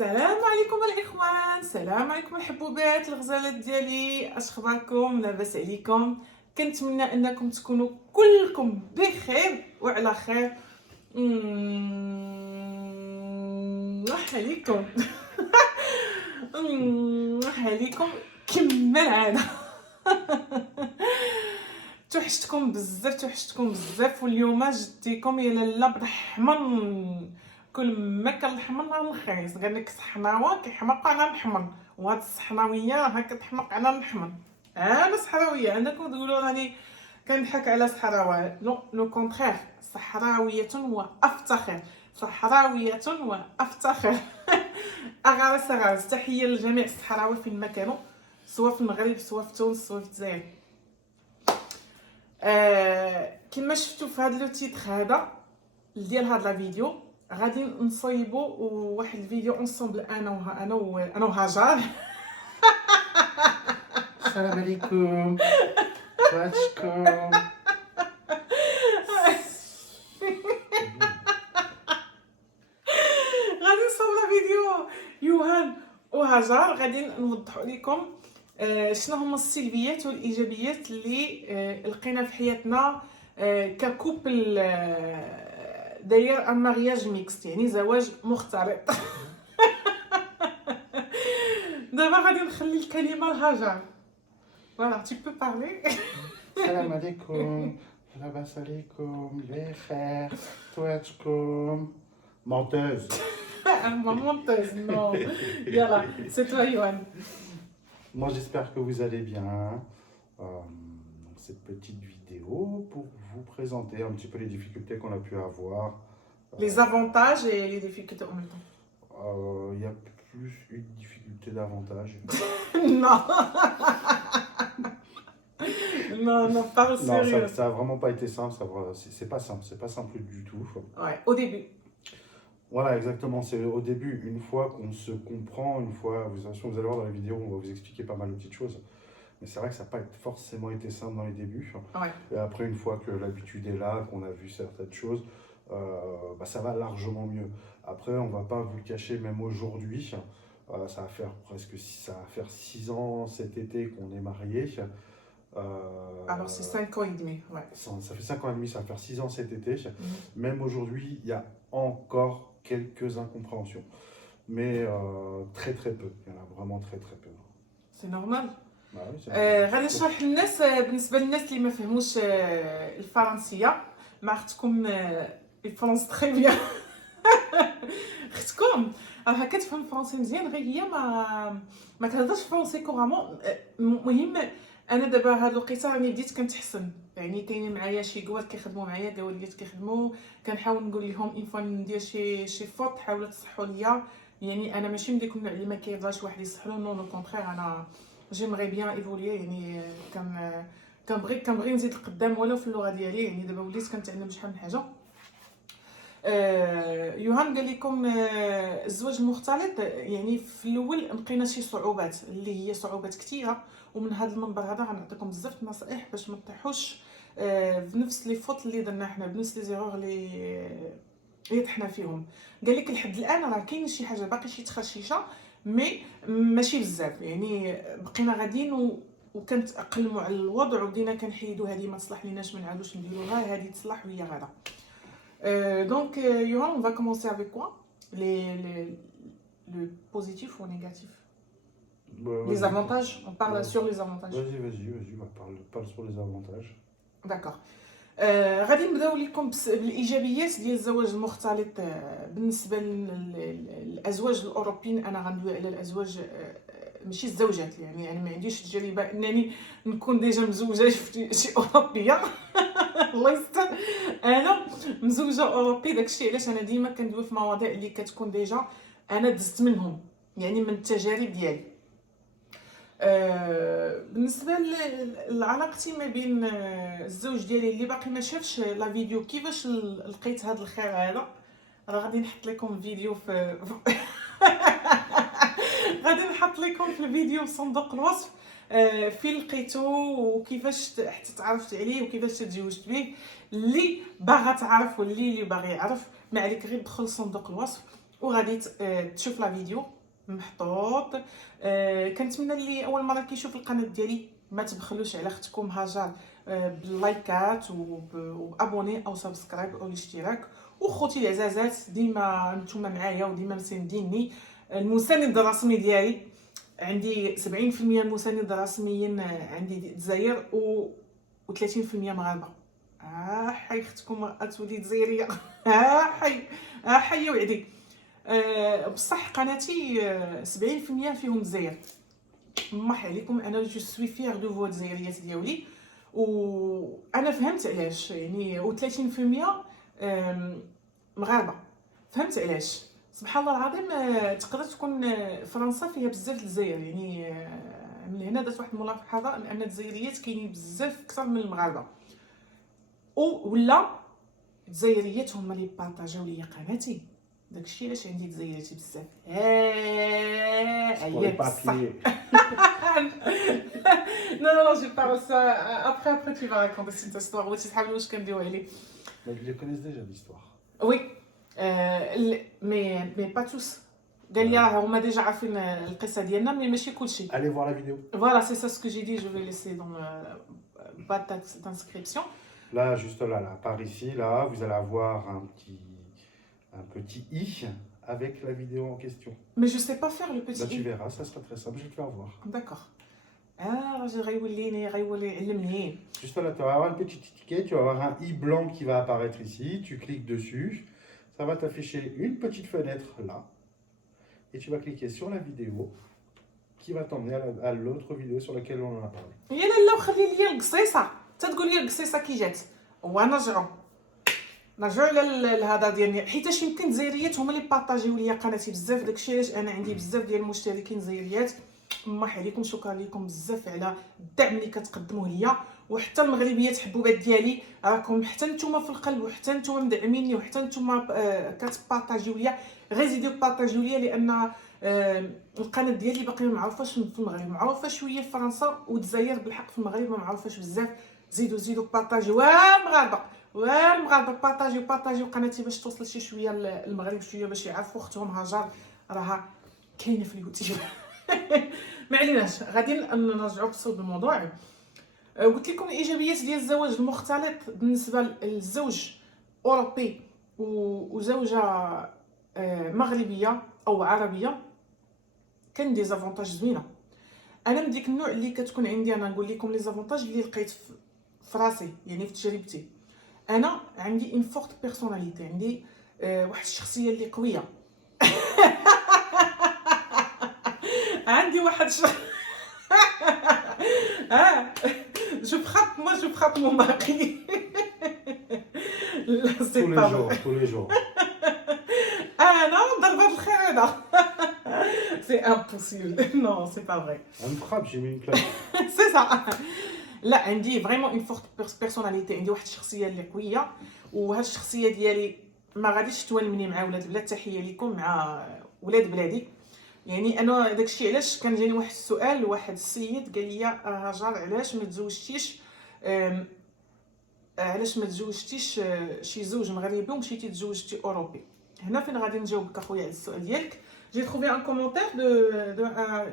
السلام عليكم الاخوان، السلام عليكم الحبوبات الغزالات ديالي، اش اخباركم؟ لاباس عليكم؟ كنتمنى انكم تكونوا كلكم بخير وعلى خير. راح عليكم. راح عليكم كما العاده. توحشتكم بزاف واليوم جديكم يا لاله بالحمر. كل ما كان الحمر نهار الخميس قال لك صحراوه كيحمق على الحمر، وهاد الصحراويه راها كتحمق على الحمر. انا صحراويه، عندكم تقولوا راني كنضحك على صحراوه. لو كونترير، صحراويه وافتخر، صحراويه وافتخر. اغارس اغارس، تحيه لجميع الصحراويه فين ما كانوا، سواء في المغرب سواء في تونس سواء في الجزائر. كما شفتوا في هذا لو تيتر هذا ديال هاد لا فيديو، غادي نصايبوا واحد الفيديو اونصومبل انا وهاجر. السلام عليكم. واشكم. غادي نصور فيديو يوهان وهاجر، غادي نوضحوا لكم شنو هما السلبيات والايجابيات اللي لقينا في حياتنا ككوبل داير ان مارياج ميكست، يعني زواج مختلط. دابا غادي نخلي الكلمه لهاجر. فوالا tu peux parler. السلام عليكم. لاباس عليكم بخير. تواشكم. Menteuse. Menteuse, non. Yalla, c'est toi, Yohan. Moi j'espère que vous allez bien. Cette petite vidéo pour vous présenter un petit peu les difficultés qu'on a pu avoir. Les avantages et les difficultés en même temps. Il y a plus une difficulté d'avantage. Non. Non, parle Non, sérieux. ça a vraiment pas été simple. C'est pas simple du tout. Ouais, au début. Voilà, exactement. C'est au début, une fois qu'on se comprend, une fois, vous allez voir dans la vidéo, on va vous expliquer pas mal de petites choses. Mais c'est vrai que ça n'a pas forcément été simple dans les débuts. Ouais. Et après, une fois que l'habitude est là, qu'on a vu certaines choses, ça va largement mieux. Après, on va pas vous le cacher, même aujourd'hui, ça va faire 6 ans cet été qu'on est mariés. Alors c'est 5 ans et demi, ouais. Ça fait 5 ans et demi, ça va faire 6 ans cet été. Même aujourd'hui, il y a encore quelques incompréhensions. Mais très très peu. Il y en a vraiment très très peu. C'est normal. Bah oui, c'est normal. غادي نشرح للناس بالنسبه للناس اللي ما فهموش الفرنسيه. ما اختكم الفرنس تري بيان. اختكم راها كتفهم الفرنسي مزيان، غير هي ما كتهضرش فرونسي كورامون. المهم انا دابا هاد الوقيته راني بديت كنتحسن، يعني كاينين معايا شي قوات كيخدموا معايا، قواليات كيخدموا، كنحاول نقول لهم اون فوا ندير شي فوت حاولوا تصحوا ليا. يعني انا ماشي من ديك النوع اللي ما كيرضاش واحد يصح له، نو كونترير، انا جيمري بيان ايفولي، يعني كنبغي نزيد القدام ولو في اللغه ديالي. يعني دابا وليت كنتعلم شحال من حاجه. يوهان قال لكم الزواج المختلط، يعني في الاول لقينا شي صعوبات اللي هي صعوبات كثيره، ومن هذا المنبر هذا غنعطيكم بزاف النصائح باش ما تطيحوش بنفس لي فوت اللي درنا حنا، بنفس لي زيرور اللي طحنا فيهم. قال لك لحد الان راه كاين شي حاجه باقي شي تخشيشه، مي ماشي بزاف، يعني بقينا غاديين وكنتاقلموا على الوضع، وبدينا كنحيدوا هذه ما تصلح ليناش ما نعاودوش نديروها، هذه تصلح وهي غادا. Donc, Johan, on va commencer avec quoi? Le positif ou négatif? Les avantages? On parle sur les avantages. Vas-y, parle sur les avantages. D'accord. غادي نبداو لكم بالايجابيات ديال الزواج المختلط. بالنسبه للازواج الاوروبيين، انا غندوي على الازواج ماشي الزوجات، يعني انا ما عنديش تجربه انني نكون ديجا مزوجه شي اوروبيه. الله يستر، انا مزوجه اوروبي، داكشي علاش انا ديما كندوي في مواضيع اللي كتكون ديجا انا دزت منهم، يعني من التجارب ديالي. بالنسبه لعلاقتي ما بين الزوج ديالي اللي باقي ما شافش لا فيديو كيفاش لقيت هذا الخير هذا، راه غادي نحط لكم فيديو في غادي نحط لكم في الفيديو في صندوق الوصف فين لقيتو وكيفاش حتى تعرفت عليه وكيفاش تزوجت به. اللي باغا تعرف واللي باغي يعرف، ما عليك غير دخل صندوق الوصف وغادي تشوف لا فيديو محطوط. كنتمنى اللي اول مره كيشوف القناه ديالي ما تبخلوش على اختكم هاجر باللايكات وابوني او سبسكرايب او الاشتراك. وخوتي العزازات ديما نتوما معايا وديما مسانديني. المساند الرسمي ديالي عندي 70% المساند الرسميين عندي الجزائر و 30% مغاربه. حي اختكم اتولي جزائريه. حي حي وعدي. بصح قناتي 70% فيهم الجزائر. مرحبا عليكم. انا جو سوي فيغ دو فو الجزائريات ديالي وانا فهمت علاش يعني و30% مغاربه. فهمت علاش. سبحان الله العظيم. تقدر تكون فرنسا فيها بزاف الجزائر يعني من هنا درت واحد الملاحظه ان الجزائريات كاينين بزاف اكثر من المغاربه ولا الجزائريات هما اللي بارطاجاو ليا قناتي. داكشي علاش عندي جزائريات بزاف. Pour les papiers. Non, je parle ça. Après, tu vas raconter cette histoire. Oui, c'est حاولوا واش كنديو عليه. Mais ils les connaissent déjà l'histoire. Oui, mais pas tous. قال لي راه هما ديجا عارفين القصه ديالنا مي ماشي كلشي. Allez voir la vidéo. Voilà, c'est ça ce que j'ai dit. Je vais laisser dans le bas d'inscription. Là, juste là, par ici, là, vous allez avoir un petit i avec la vidéo en question. Mais je sais pas faire le petit Là, tu i. verras, ça sera très simple, je vais te faire voir. D'accord. راجل غيولي يعلمني. Juste là, tu vas avoir une petite étiquette, tu vas avoir un i blanc qui va apparaître ici, tu cliques dessus, ça va t'afficher une petite fenêtre là, et tu vas cliquer sur la vidéo qui va t'emmener à l'autre vidéo sur laquelle on en a parlé. يا لالا وخلي لي القصيصه تتقول لي القصيصه كي جات ونرجعوا لهذا ديالني حيتاش يمكن الجزائريات هما اللي بارطاجيو ليا قناتي بزاف. داكشي علاش انا عندي بزاف ديال المشتركين جزائريات. مرحبا عليكم. شكرا لكم بزاف على الدعم اللي كتقدموه ليا. وحتى المغربيات حبوبات ديالي راكم حتى نتوما في القلب وحتى نتوما مدعميني وحتى نتوما كتبارطاجيو ليا. غير زيدوا بارطاجيو ليا لان القناه ديالي باقي ما معروفاش في المغرب. معروفه شويه في فرنسا والجزائر بالحق. في المغرب ما معروفاش بزاف. زيدوا بارطاجيو المغاربه بارطاجيو قناتي باش توصل شي شويه للمغرب شويه باش يعرفوا اختهم هاجر راها كاينه في اليوتيوب. ما عليناش. غادي نرجعوا بصلب الموضوع. قلت لكم الايجابيات ديال الزواج المختلط بالنسبه للزوج اوروبي وزوجه مغربيه او عربيه. كان دي زافونتاج زوينه. انا من ديك النوع اللي كتكون عندي انا نقول لكم لي زافونتاج اللي لقيت في راسي يعني في تجربتي. انا عندي ان فورت بيرسوناليتي. عندي واحد الشخصيه اللي قويه. عندي واحد je frappe mon mari. لا سي با tous les jours. انا ضربة الخير هذا. سي امبوسيبل. نو سي با فري. Elle me frappe, j'ai mis une claque. سي سا. لا عندي فريمون اون فورت بيرسوناليتي. عندي واحد الشخصيه اللي قويه وهاد الشخصيه ديالي ما غاديش توالمني مع ولاد البلاد. تحيه لكم مع ولاد بلادي. يعني انا داكشي علاش كان جاني واحد السؤال. واحد السيد قال لي هاجر علاش ما تزوجتيش شي زوج مغربي ومشيتي تزوجتي اوروبي. هنا فين غادي نجاوبك اخويا على السؤال ديالك. J'ai trouvé un commentaire de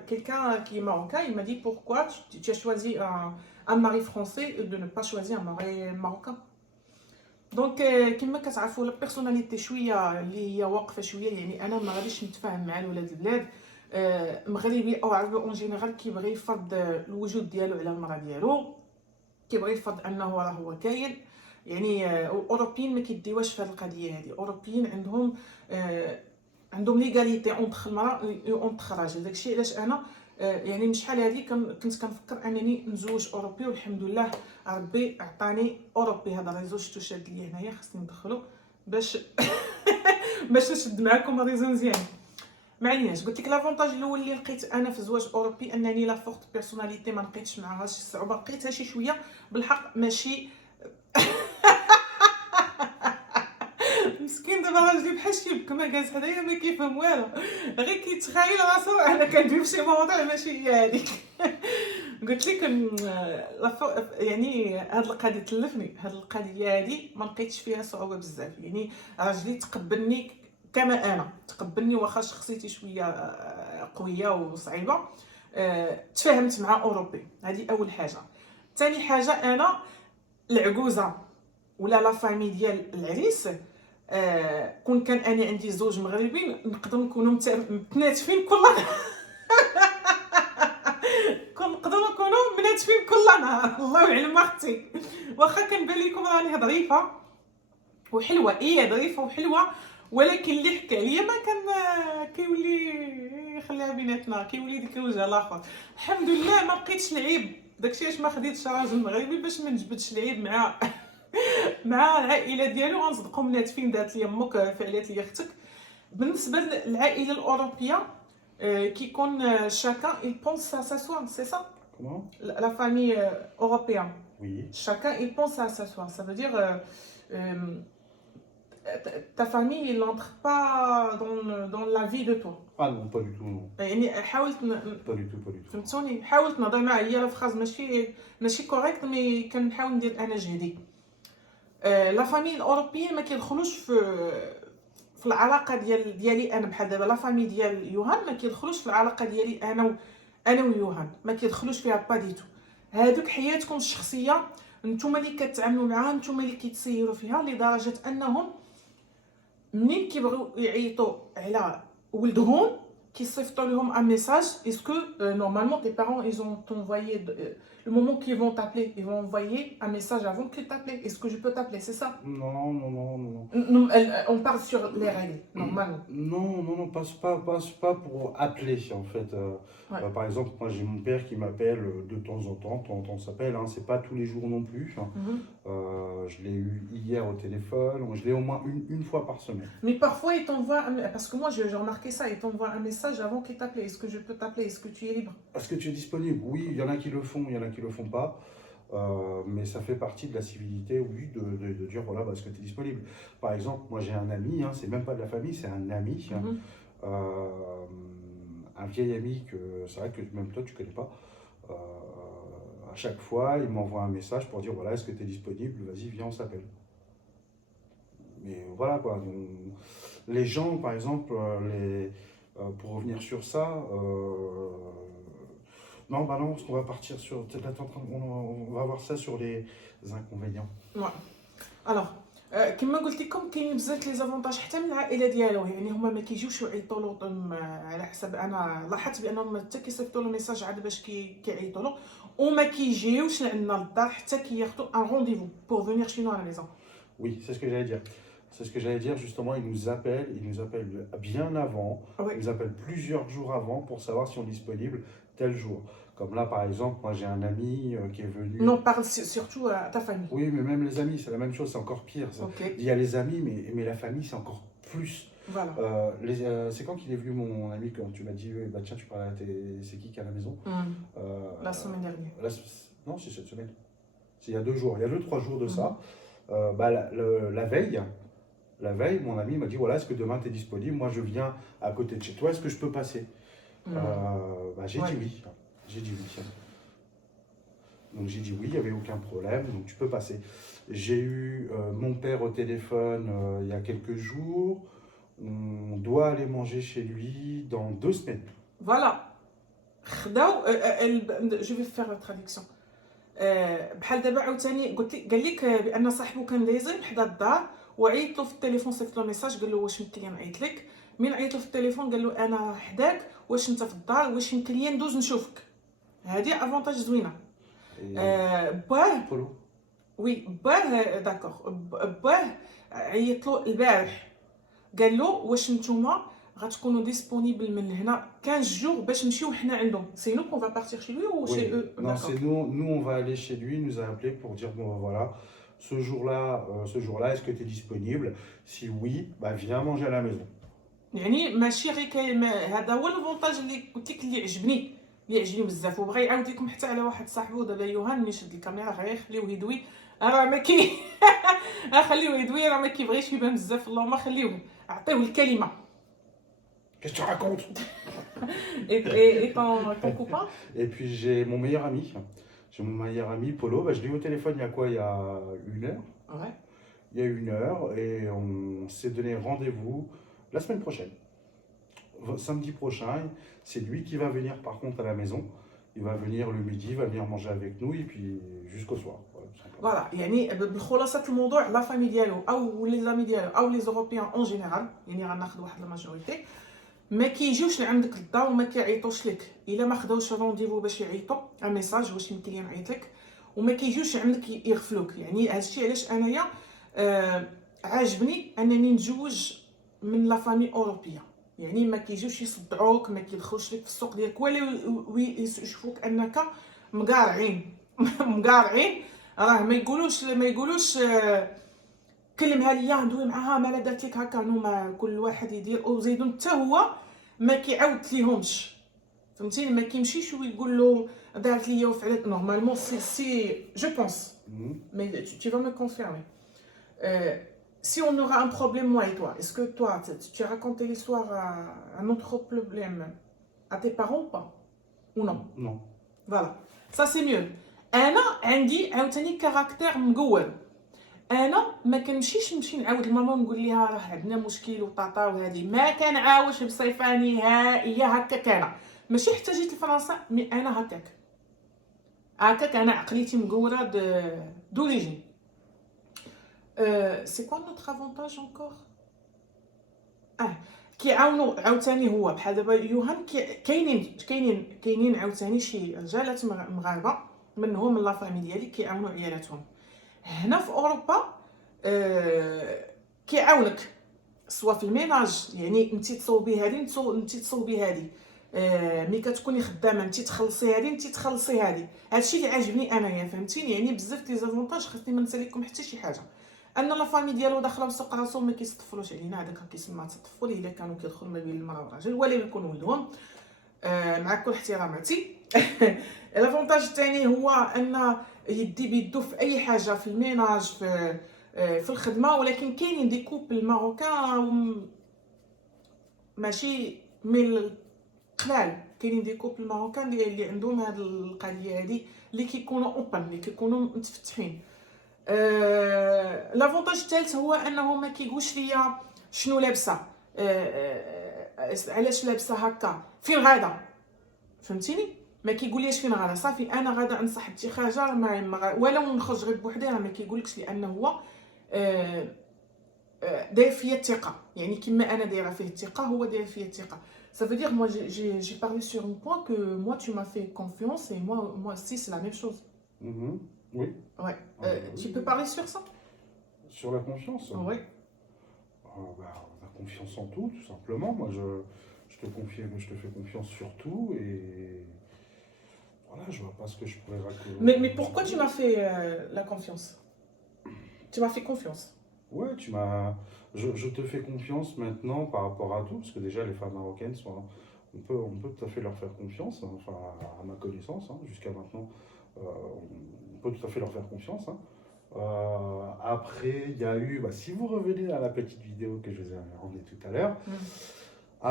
quelqu'un qui est marocain. Il m'a dit pourquoi tu as choisi un mari français et de ne pas choisir un mari marocain. Donc كما كتعرفوا لا بيرسوناليتي شويه اللي هي واقفه شويه. يعني انا ما غاديش نتفاهم مع ولاد البلاد. مغربي او عربي اون جينيرال كيبغي يفرض الوجود ديالو على المراه ديالو. كيبغي يفرض انه راه هو كاين. يعني الاوروبيين ما كيديوش في هذه القضيه هذه. الاوروبيين عندهم ليغاليتي اونتر المراه اونتر الراجل. داكشي علاش انا يعني من شحال هذه كنت كنفكر انني نزوج اوروبي والحمد لله ربي عطاني اوروبي. هذا الريزو شتو شاد لي هنايا خصني ندخلو باش نشد معكم الريزو مزيان. ما عليناش. قلت لك لافونتاج الاول اللي لقيت انا في الزواج اوروبي انني لا فورت بيرسوناليتي ما لقيتش معها شي صعوبه. لقيتها شي شويه بالحق ماشي. مسكين دابا راجلي بحال شي كما جالس حدايا ما كيفهم والو. غير كيتخايل راسو انا كندوي في شي مواضيع ماشي هي هذيك. قلت لك يعني هاد القضيه تلفني. هاد القضيه هادي ما لقيتش فيها صعوبه بزاف. يعني راجلي تقبلني كما انا تقبلني واخا شخصيتي شويه قويه وصعيبه. تفاهمت مع اوروبي، هذه اول حاجه. ثاني حاجه، انا العجوزه ولا لا فامي ديال العريس، كون كان انا عندي زوج مغربي نقدر نكونوا متناتفين كل نقدروا نكونوا مناتفين كل نهار. الله يعلم اختي، واخا كنبان لكم راني ظريفه وحلوه، ظريفه وحلوه، ولكن اللي حكى عليا ما كان كيولي خليها بيناتنا، كيولي ديك الوجه الاخر. الحمد لله ما بقيتش العيب، داكشي علاش ما خديتش راجل مغربي باش ما نجبدش العيب مع العائله ديالو. غنصدقوا مناتفين، دارت لي امك، فعلات لي اختك. بالنسبه للعائله الاوروبيه، كيكون chacun il pense à sa soie, c'est ça? Comment? La famille européenne. Oui. Chacun il pense à sa soie. Ça veut dire ta famille il n'entre pas dans la vie de toi. Ah non, pas du tout, non. يعني حاولت Pas du tout, pas du tout. فهمتوني، حاولت نهضر معاه، هي لا فراز ماشي كوريكت، مي كنحاول ندير انا جهدي. لا فامي الاوروبيين ما كيدخلوش في العلاقه ديالي انا. بحال دابا لا فامي ديال يوهان ما كيدخلوش في العلاقه ديالي انا ويوهان، ما كيدخلوش فيها با ديتو. هادوك حياتكم الشخصيه، نتوما اللي كتعاملوا معاها، نتوما اللي كيتسيروا فيها، لدرجه انهم منين كيبغيو يعيطوا على ولدهم كيصيفطوا لهم ان ميساج. اسكو نورمالمون tes parents ils ont envoyé le moment qu'ils vont t'appeler, ils vont envoyer un message avant qu'ils t'appellent. Est-ce que je peux t'appeler, c'est ça? Non, non, non, non. On parle sur les règles normalement. Non, non, non, pas pour appeler en fait. Ouais. Par exemple, moi j'ai mon père qui m'appelle de temps en temps, on s'appelle, hein, c'est pas tous les jours non plus. Je l'ai eu hier au téléphone, je l'ai au moins une fois par semaine. Mais parfois il t'envoie, parce que moi j'ai remarqué ça, il t'envoie un message avant qu'il t'appelle. Est-ce que je peux t'appeler? Est-ce que tu es libre? Est-ce que tu es disponible? Oui, il y en a qui le font, il y en a qui le font pas. Mais ça fait partie de la civilité, oui, de dire voilà, est-ce que tu es disponible. Par exemple, moi j'ai un ami, hein, c'est même pas de la famille, c'est un ami, un vieil ami que c'est vrai que même toi tu connais pas. À chaque fois, il m'envoie un message pour dire voilà, est-ce que tu es disponible? Vas-y, viens, on s'appelle. Mais voilà quoi. Donc, les gens, par exemple, pour revenir sur ça. Non, bah non, parce qu'on va partir sur. On va voir ça sur les inconvénients. Ouais. Alors, كما قلت لكم كاين بزاف لي زافونتاج حتى من العائله ديالو. يعني هما ما كيجيوش يعيطوا له على حسب، انا لاحظت بانهم حتى كيصيفطوا له ميساج عاد باش كيعيطوا له، وما كيجيوش لعندنا للدار حتى كياخذوا ان رونديفو pour venir chez nous à la maison. Oui, c'est ce que j'allais dire. C'est ce que j'allais dire, justement, ils nous appellent bien avant, Oui. ils nous appellent plusieurs jours avant pour savoir si on est disponible tel jour. Comme là, par exemple, moi j'ai un ami qui est venu... Non, parle surtout à ta famille. Oui, mais même les amis, c'est la même chose, c'est encore pire. Okay. Il y a les amis, mais la famille, c'est encore plus. Voilà. C'est quand qu'il est venu mon ami, quand tu m'as dit, bah, tiens, tu parles à c'est qui est à la maison? La semaine dernière. Non, c'est cette semaine. C'est il y a 2 jours, il y a 2-3 jours de ça. La veille, mon ami m'a dit voilà, est-ce que demain tu es disponible? Moi je viens à côté de chez toi, est-ce que je peux passer? J'ai dit oui. J'ai dit oui. Donc j'ai dit oui, il n'y avait aucun problème, donc tu peux passer. J'ai eu mon père au téléphone il y a quelques jours. On doit aller manger chez lui dans 2 semaines. Voilà. Je vais faire la traduction. بحال دابا عاوتاني قال لك بان صاحبو كان دايزين حدا الدار وعيط له في التليفون، صيفط له ميساج قال له واش يمكن لي نعيط لك. من عيط له في التليفون قال له انا حداك، واش انت في الدار، واش يمكن لي ندوز نشوفك. هذه افونتاج زوينه. باه وي باه داكوغ. باه عيط له البارح قال له واش نتوما غتكونوا ديسپونيبل من هنا 15 jours باش نمشيو حنا عندهم. C'est nous qu'on va partir chez lui ou chez eux? Non, c'est nous on va aller chez lui, il nous a appelé pour dire bon voilà, ce jour-là, est-ce que tu es disponible? Si oui, bah viens manger à la maison. يعني ماشي غير هذا هو الفونتاج اللي قلت لك اللي عجبني بزاف. وبغى يعاود لكم حتى على واحد صاحبو دابا يوهان، ملي شد الكاميرا غير يخليوه يدوي، راه ما كي خليوه يدوي، راه ما كيبغيش يبان بزاف. اللهم خليوه، عطيوه الكلمه. Qu'est-ce que tu racontes? Et ton copain? Et puis j'ai mon meilleur ami. J'ai mon meilleur ami, Polo. Bah, je l'ai eu au téléphone il y a quoi? Il y a 1 heure. Ouais. Il y a 1 heure et on s'est donné rendez-vous la semaine prochaine. Samedi prochain, c'est lui qui va venir par contre à la maison. Il va venir le midi, il va venir manger avec nous et puis jusqu'au soir. Voilà, tout simplement. فوالا يعني بخلاصه الموضوع لا فامي ديالو او لي زامي ديالو او لي زوروبيان اون جينيرال، يعني غناخذ واحد الماجوريتي ما كيجيوش لعندك للدار وما كيعيطوش لك الا ما خداوش رونديفو باش يعيطوا ان ميساج واش يمكن لي نعيط لك، وما كيجيوش عندك يغفلوك. يعني هادشي علاش انايا عاجبني انني نتزوج من لا فامي اوروبيه، يعني ما كيجيوش يصدعوك، ما كيدخلوش لك في السوق ديالك ولا يشوفوك انك مقارعين مقارعين. راه ما يقولوش كلمها ليا ندوي معاها مالا دارت لك هكا. نوما كل واحد يدير وزيدون حتى هو ما كيعاود ليهمش، فهمتيني؟ ما كيمشيش ويقول له دارت ليا وفعلت. نورمالمون سي جو بونس mais tu vas me confirmer. Si on aura un problème, moi et toi, est-ce que toi, tu as raconté l'histoire à un autre problème à tes parents ou pas? Ou non? Non. Voilà, ça c'est mieux. أنا عندي عاوتاني كاركتير مقول. أنا ما كنمشيش نمشي نعاود لماما ونقول لها راه عندنا مشكل وطاطا وهذه، ما كنعاوش بصفة نهائية هكاك. أنا ماشي حتى جيت لفرنسا مي أنا هكاك أنا عقليتي مقورة دوريجين. سي كوا نوتر افونتاج انكور كيعاونوا عاوتاني. هو بحال دابا يوهان كاينين عاوتاني شي رجالات مغاربه منهم من لا فامي ديالي كيعاونوا عيالاتهم. هنا في اوروبا كيعاونك سوا في الميناج، يعني انت تصوبي هذه انت تصوبي هذه، ملي كتكوني خدامه انت تخلصي هذه انت تخلصي هذه. هادشي اللي عاجبني انايا، فهمتيني؟ يعني بزاف لي زافونتاج خاصني ما نسى لكم حتى شي حاجه. ان لا فامي ديالو داخله بسوق راسو ما كيصطفلوش علينا، هذاك كيسمى تطفل الا كانوا كيدخلوا ما بين المراه والراجل ولا يكونوا ولدهم، مع كل احتراماتي. الافونتاج الثاني هو ان يدي بيدو في اي حاجه، في الميناج في الخدمه. ولكن كاينين دي كوبل ماروكان ماشي من قلال، كاينين دي كوبل ماروكان اللي عندهم هاد القضيه هذه، اللي كيكونوا اوبن، اللي كيكونوا متفتحين. لافونتاج الثالث هو انه ما كيقولش ليا شنو لابسه، علاش لابسه هكا، فين غاده، فهمتيني؟ ما كيقوليش فين غاده، صافي انا غاده عند صاحبتي خارجه ولو نخرج غير بوحدي، راه ما كيقولكش لانه هو داير فيا الثقه. يعني كما انا دايره فيه الثقه هو داير فيا الثقه. Ça veut dire moi j'ai parlé sur un point que moi tu m'as fait confiance et moi aussi c'est la même chose. Oui. Ouais. Oui. Tu peux parler sur ça? Sur la confiance? Oui. La confiance en tout simplement. Moi je te fais confiance sur tout et voilà, je vois pas ce que je pourrais raconter. Mais pourquoi tu m'as fait la confiance? Tu m'as fait confiance. Ouais, je te fais confiance maintenant par rapport à tout, parce que déjà les femmes marocaines on peut tout à fait leur faire confiance, hein, enfin à ma connaissance, hein, jusqu'à maintenant, on peut tout à fait leur faire confiance. Hein. Après, il y a eu, si vous revenez à la petite vidéo que je vous ai rendue tout à l'heure,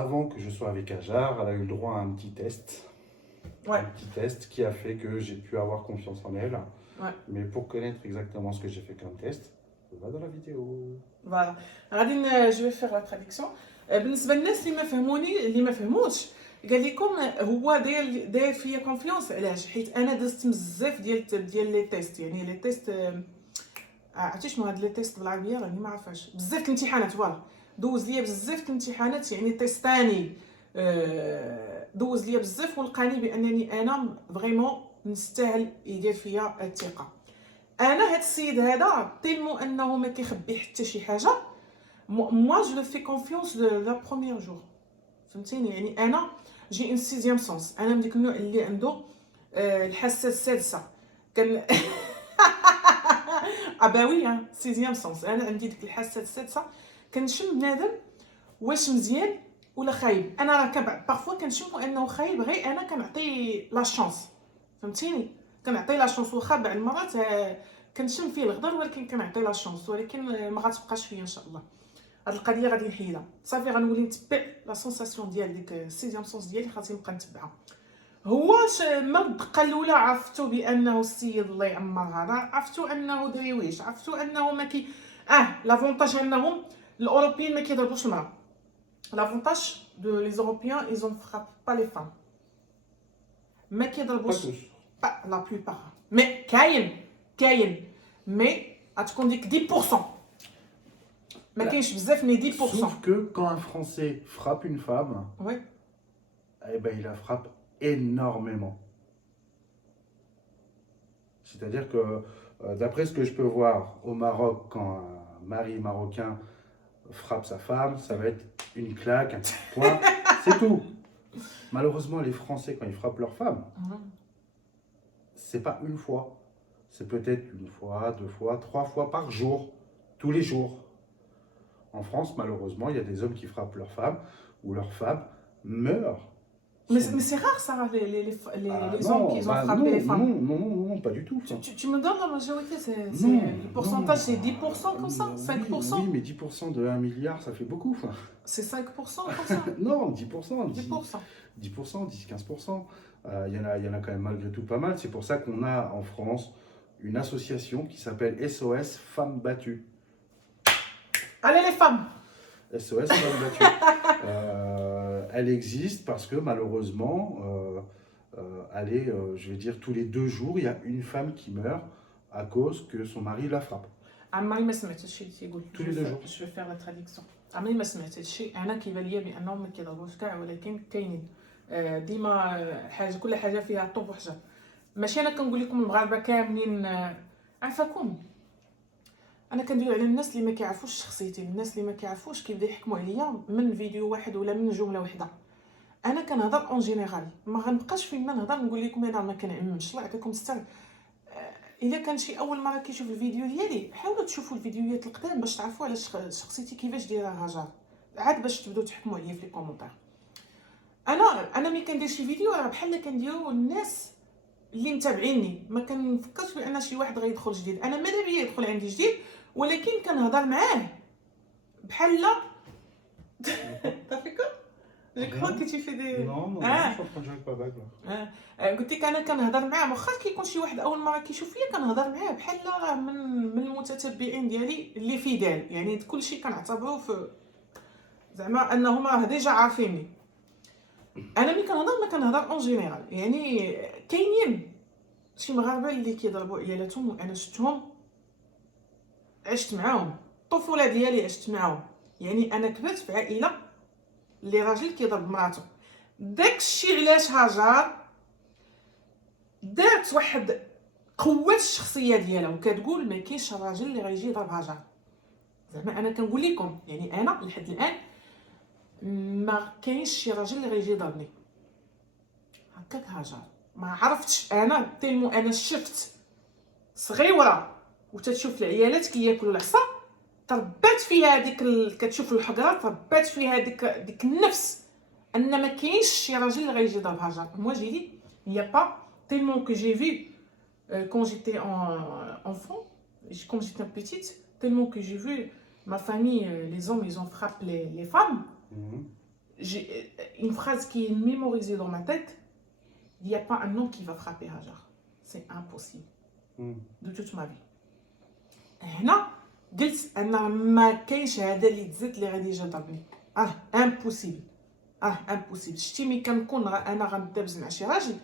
avant que je sois avec Hajar, elle a eu le droit à un petit test. Ouais. Un petit test qui a fait que j'ai pu avoir confiance en elle. Ouais. Mais pour connaître exactement ce que j'ai fait comme test, va dans la vidéo. Voilà. غادي je vais faire la traduction. بالنسبه للناس اللي ما فهموني اللي ما فهموش، قال لكم هو داير فيا كونفيونس. علاش؟ حيت انا دزت بزاف ديال لي تيست. يعني لي تيست عرفتي شنو هاد لي تيست بالعربيه؟ راني ما عارفاش. بزاف الامتحانات، فوالا دوز ليا بزاف الامتحانات، يعني تيستاني دوز ليا بزاف ولقاني بانني انا فريمون نستاهل يدير فيا الثقه. انا هاد السيد هذا تيلمو انه ما كيخبي حتى شي حاجه. moi je le fais confiance de la première jour، فهمتيني؟ يعني انا جي ان سيزيام سونس، انا من ديك النوع اللي عنده الحاسه السادسه. كان اباوي سيزيام سونس، انا عندي ديك الحاسه السادسه، كنشم بنادم واش مزيان ولا خايب. انا راه بارفوا كنشمو انه خايب، غير انا كنعطي لا شانس، فهمتيني؟ كنعطي لا شانس، واخا بعض المرات كنشم فيه الغدر، ولكن كنعطي لا شانس، ولكن ما غتبقاش فيا ان شاء الله. هاد القضيه غادي نحيدها صافي، غنولي نتبع لا سونساسيون ديال ديك السيزيام سونس ديالي، خاصني نبقى نتبعها. هو ما الدقه الاولى عرفتو بانه السيد الله يعمر هذا، عرفتو انه دريويش، عرفتو انه ما كي لافونتاج انهم الاوروبيين ما كيضربوش المراه. L'avantage de les Européens, ils ne frappent pas les femmes. Mais qui Pas tous. pas la plupart. Mais كاين. Mais غتكون ديك 10%. ما لا. كاينش بزاف mais 10%. Sauf que quand un Français frappe une femme, Ouais. eh ben, il la frappe énormément. C'est-à-dire que, d'après ce que je peux voir au Maroc, quand un mari marocain frappe sa femme, ça va être une claque, un petit point, c'est tout. Malheureusement, les Français, quand ils frappent leur femme, c'est pas une fois. C'est peut-être une fois, 2 fois, 3 fois par jour, tous les jours. En France, malheureusement, il y a des hommes qui frappent leur femme ou leur femme meurt. Mais c'est rare ça, les hommes qui ont frappé les femmes. Non, pas du tout. Tu me donnes la majorité, Non, le pourcentage c'est 10% comme ça, Oui, 5%. Oui, mais 10% de 1 milliard, ça fait beaucoup. C'est 5% comme ça. Non, 10%. 10%. 10%, 10-15%. Il y en a quand même malgré tout pas mal. C'est pour ça qu'on a en France une association qui s'appelle SOS Femmes Battues. Allez les femmes. SOS Femmes Battues. Elle existe parce que malheureusement, je vais dire, tous les 2 jours, il y a une femme qui meurt à cause que son mari la frappe. عمري ما سمعت هادشي اللي تيقول. Tous les 2 jours. Je vais faire la traduction. عمري ما سمعت هادشي، انا كيبان ليا بانهم ما كيضربوش كاع ولكن كاينين. ديما كل حاجه فيها طوب وحجر. ماشي انا كنقول لكم المغاربه كاملين عفاكم. انا كندوي على الناس اللي ما كيعرفوش شخصيتي، الناس اللي ما كيعرفوش كيبدا يحكموا عليا من فيديو واحد ولا من جمله واحده. انا كنهضر اون جينيرال، ما غنبقاش فين ما نهضر نقول لكم انا ما كنعممش. الله يعطيكم الستر. الا كان شي اول مره كيشوف الفيديو ديالي، حاولوا تشوفوا الفيديوهات القدام باش تعرفوا على شخصيتي كيفاش دايره هاجر، عاد باش تبداو تحكموا عليا في لي كومونتير. انا ملي كندير شي فيديو راه بحال كنديروا الناس اللي متابعيني، ما كنفكرش بان شي واحد غيدخل جديد. انا ماذا بيا يدخل عندي جديد، ولكن كنهضر معاه بحال تافيكو جو كرو كي تي في دي Non, je suis en train de jouer avec Babak là. قلت لك انا كنهضر معاه واخا كيكون شي واحد اول مره كيشوف فيا، كنهضر معاه بحال راه من المتتبعين ديالي اللي فيدال، يعني كلشي كنعتبروه في زعما انهم راه ديجا عارفيني. انا ملي كنهضر ما كنهضر اون جينيرال، يعني كاينين شي مغاربه اللي كيضربوا عيالاتهم وانا شفتهم، عشت معاهم الطفوله ديالي، عشت معاهم. يعني انا كبرت في عائله اللي راجل كيضرب مراته. داكشي علاش هاجر دارت واحد قوات الشخصيه ديالها وكتقول ما كاينش راجل اللي غيجي يضرب هاجر. زعما انا كنقول لكم، يعني انا لحد الان ما كاينش شي راجل اللي غيجي يضربني هكاك هاجر. ما عرفتش انا تيمو انا شفت صغيره وتتشوف العيالات كياكلوا العصا، تربات فيها هذيك كتشوف الحقره، تربات فيها ديك النفس ان ما كاينش شي راجل اللي غيجي يضرب هاجر. moi j'ai dit il y a pas tellement que j'ai vu quand j'étais enfant, quand j'étais petite, tellement que j'ai vu ma famille, les hommes ils ont frappé les femmes. J'ai une phrase qui est mémorisée dans ma tête: il n'y a pas un homme qui va frapper Hajar, c'est impossible de toute ma vie. هنا قلت انا ما كاينش هذا اللي تزاد اللي غادي يجي يضربني، امبوسيبل، امبوسيبل. شتي ملي كنكون انا غندابز مع شي راجل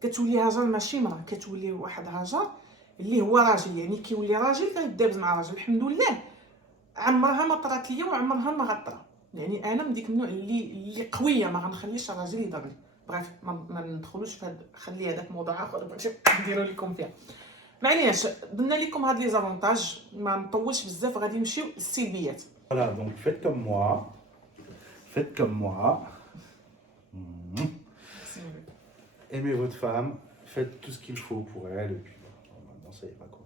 كتولي هاجر ماشي مرا، كتولي واحد هاجر اللي هو راجل، يعني كيولي راجل كيدابز مع راجل. الحمد لله عمرها ما طرات ليا وعمرها ما غطرا، يعني انا من ديك النوع اللي قويه، ما غنخليش الراجل يضربني. بغيت ما ندخلوش في خلي هذاك موضوع اخر باش نديروا لكم فيها. معليش درنا لكم هاد لي زافونتاج، ما نطولش بزاف، غادي نمشيو للسلبيات. Voilà, donc faites comme moi. Faites comme moi. Aimez votre femme, faites tout ce qu'il faut pour elle, et puis maintenant ça ira quoi.